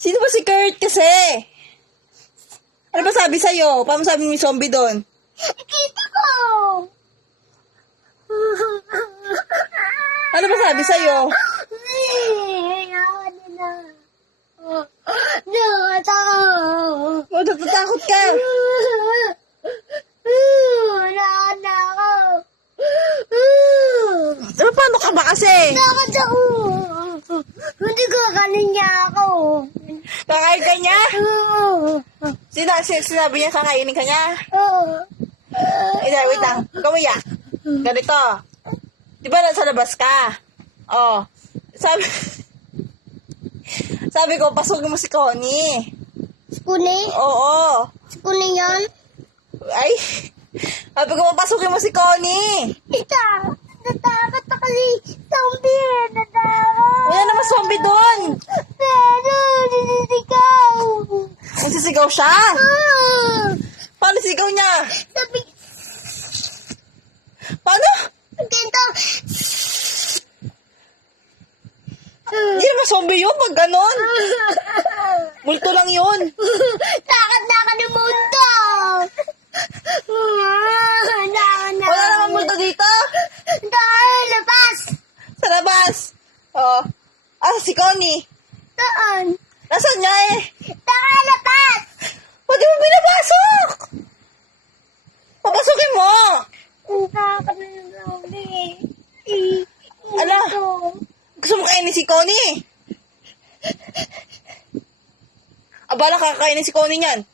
Sino ba si Kurt kasi? Ano ba sabi sa'yo? Paano sabi mo yung zombie doon? Kita ko! Ano ba sabi sa'yo? Oh, natatakot ka. Ano, paano ka ba kasi? Takot ako. Hindi ko kanin niya ako. Kakain ka niya? Sinabi niya kakainin ka niya? Wait lang. Kumuya. Ganito. Di ba nasa labas ka? Oh. Sabi ko, pasukin mo si Connie. Skuni? Oo. Skuni yan? Ay. Sabi ko, pasukin mo si Connie. Natakot ako ni zombie. Natakot. Wala naman zombie doon. Pero, nisisigaw. Nagsisigaw siya. Paano sigaw niya? Sabi, Paano? ganito. Hindi naman zombie yun pag ganon. Multo lang yun. Takot na ako ng mundo. Wala naman multo dito. Doon, labas. Sa labas. Oh. Si Connie. Doon. Nasaan niya eh? Doon, labas. Pwede mo binabasok. Papasukin mo. Ang takot na ng zombie. Ala. Gusto mo kainin si Connie? Abala kakainin si Connie niyan.